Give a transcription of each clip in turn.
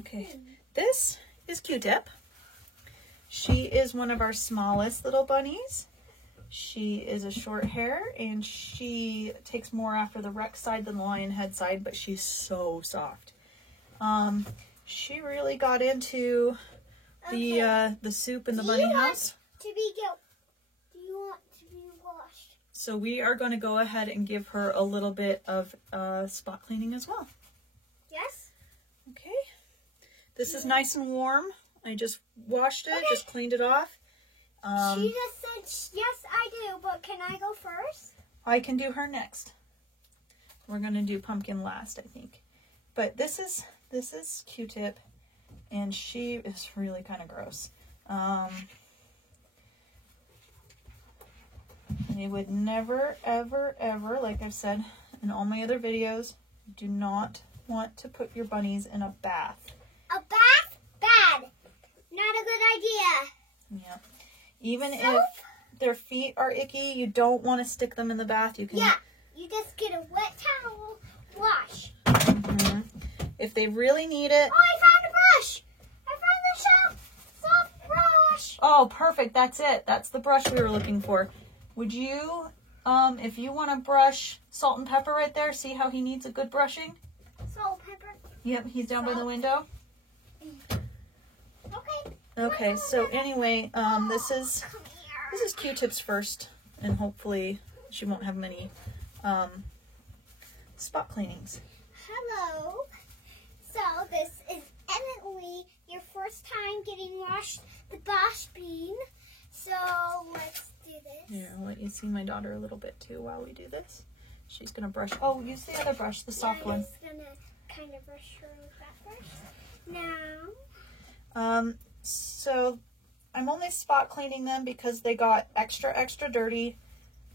Okay, this is Q-Tip. She is one of our smallest little bunnies. She is a short hair and she takes more after the Rex side than the lion head side, but she's so soft. She really got into the soup in the bunny house. Do you want to be washed? So we are going to go ahead and give her a little bit of spot cleaning as well. Yes. Okay. This is nice and warm. I just washed it, just cleaned it off. She just said, yes, I do, but can I go first? I can do her next. We're going to do Pumpkin last, I think. But this is Q-Tip, and she is really kind of gross. I would never, ever, ever, like I've said in all my other videos, do not want to put your bunnies in a bath. A bath? Bad. Not a good idea. Yeah. Even if their feet are icky, you don't want to stick them in the bath. You can. Yeah. You just get a wet towel, wash. If they really need it. Oh, I found a brush. I found the soft brush. Oh, perfect. That's it. That's the brush we were looking for. Would you, if you want to brush Salt and Pepper right there, see how he needs a good brushing? Salt, pepper. Yep, he's down by the window. Okay. Okay, so anyway, this is Q-Tip's first, and hopefully she won't have many spot cleanings. Hello. So this is evidently your first time getting washed the Bosch bean. So let's do this. Here, I'll let you see my daughter a little bit too while we do this. She's gonna brush. Oh, use the other brush, the soft one. I'm just gonna kind of brush her with that brush. Now. So I'm only spot cleaning them because they got extra dirty.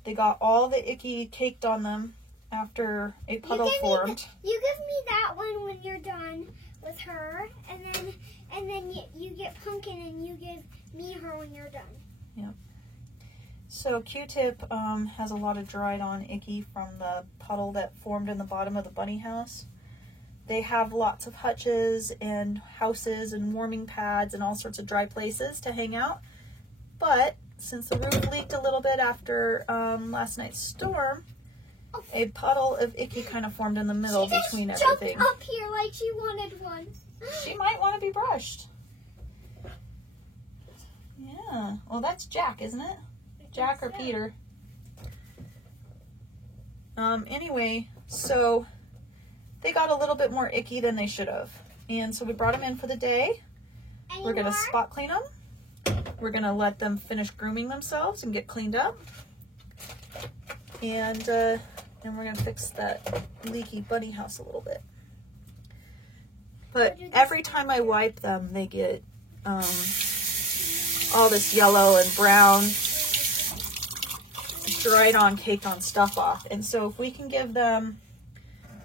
They got all the icky caked on them after a puddle formed. You give me that one when you're done with her, and then you get Pumpkin and you give me her when you're done. Yep. So Q-Tip has a lot of dried on icky from the puddle that formed in the bottom of the bunny house. They have lots of hutches and houses and warming pads and all sorts of dry places to hang out. But since the roof leaked a little bit after last night's storm, a puddle of icky kind of formed in the middle between everything. She jumped up here like she wanted one. She might want to be brushed. Yeah. Well, that's Jack, isn't it? Jack or Peter. Anyway, so they got a little bit more icky than they should have. And so we brought them in for the day. We're going to spot clean them. We're going to let them finish grooming themselves and get cleaned up. And then we're going to fix that leaky bunny house a little bit. But every time I wipe them, they get all this yellow and brown dried on, caked on stuff off. And so if we can give them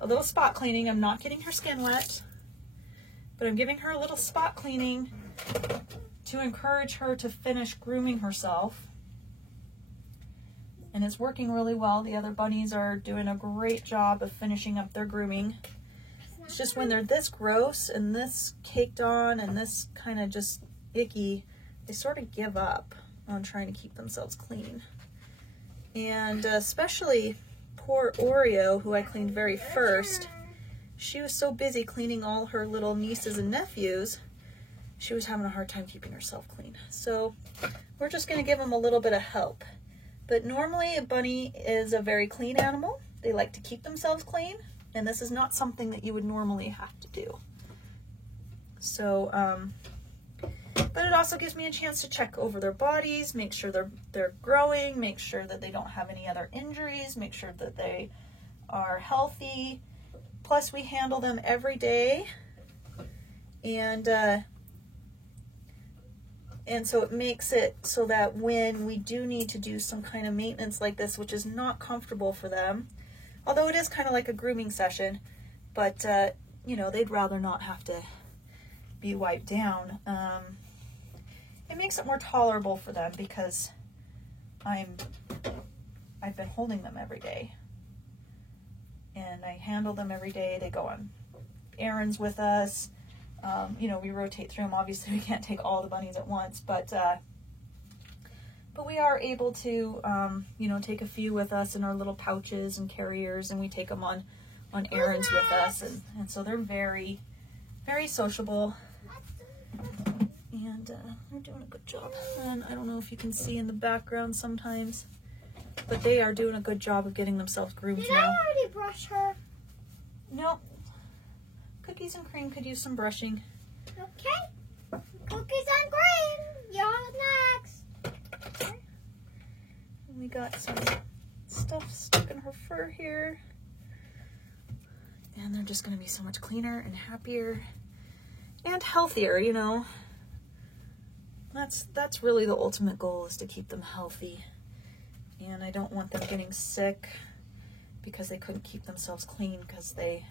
a little spot cleaning, I'm not getting her skin wet, but I'm giving her a little spot cleaning to encourage her to finish grooming herself. And it's working really well. The other bunnies are doing a great job of finishing up their grooming. It's just when they're this gross and this caked on and this kind of just icky, they sort of give up on trying to keep themselves clean. And especially poor Oreo, who I cleaned very first, she was so busy cleaning all her little nieces and nephews, she was having a hard time keeping herself clean. So we're just going to give them a little bit of help. But normally a bunny is a very clean animal. They like to keep themselves clean, and this is not something that you would normally have to do. So, but it also gives me a chance to check over their bodies, make sure they're growing, make sure that they don't have any other injuries, make sure that they are healthy. Plus, we handle them every day, and so it makes it so that when we do need to do some kind of maintenance like this, which is not comfortable for them, although it is kind of like a grooming session, but you know, they'd rather not have to be wiped down. It makes it more tolerable for them because I've been holding them every day, and I handle them every day. They go on errands with us. You know, we rotate through them. Obviously, we can't take all the bunnies at once, but we are able to, you know, take a few with us in our little pouches and carriers, and we take them on errands with us, and so they're very, very sociable, and they're doing a good job. And I don't know if you can see in the background sometimes, but they are doing a good job of getting themselves groomed Did now. I already brush her? No. Cookies and Cream could use some brushing. Okay. Cookies and Cream, you're next. We got some stuff stuck in her fur here. And they're just going to be so much cleaner and happier and healthier, you know. That's really the ultimate goal, is to keep them healthy. And I don't want them getting sick because they couldn't keep themselves clean, because they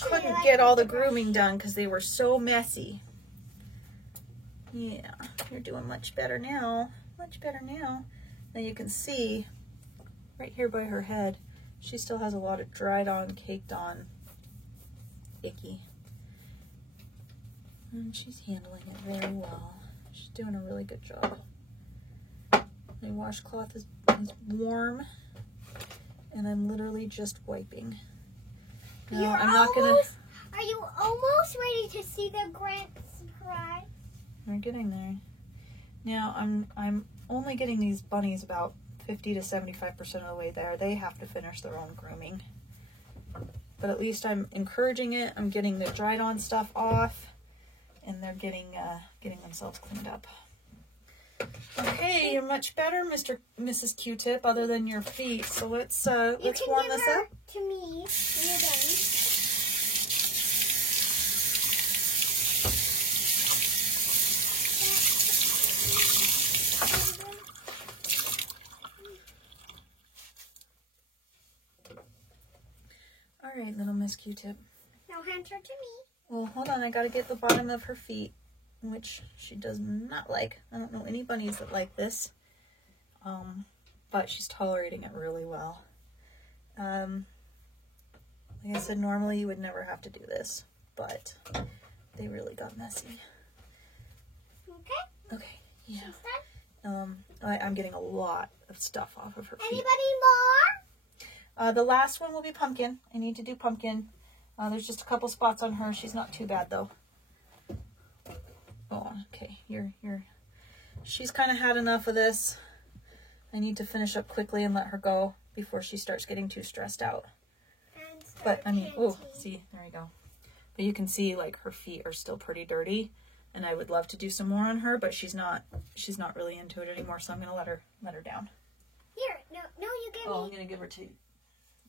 couldn't get all the grooming done because they were so messy. Yeah, you're doing much better now. Much better now. Now you can see right here by her head, she still has a lot of dried on, caked on icky. And she's handling it very well. She's doing a really good job. My washcloth is warm, and I'm literally just wiping. No, I'm not gonna. Are you almost ready to see the grand surprise? We're getting there. Now I'm only getting these bunnies about 50 to 75% of the way there. They have to finish their own grooming, but at least I'm encouraging it. I'm getting the dried on stuff off, and they're getting themselves cleaned up. Okay, you're much better, Mrs. Q-Tip, other than your feet. So let's warm this up. To me when you're done. All right, little Miss Q-Tip. Now hand her to me. Well, hold on. I gotta get the bottom of her feet, which she does not like. I don't know any bunnies that like this, but she's tolerating it really well. Like I said, normally you would never have to do this, but they really got messy. Okay. Okay, yeah. She's done. I'm getting a lot of stuff off of her feet. Anybody more? The last one will be Pumpkin. I need to do Pumpkin. There's just a couple spots on her. She's not too bad though. Oh, okay. She's kind of had enough of this. I need to finish up quickly and let her go before she starts getting too stressed out. But I mean, oh, see, there you go. But you can see like her feet are still pretty dirty, and I would love to do some more on her, but she's not really into it anymore. So I'm gonna let her down. Here, no, you give me. Oh, I'm gonna give her to you.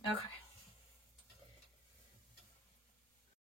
Okay.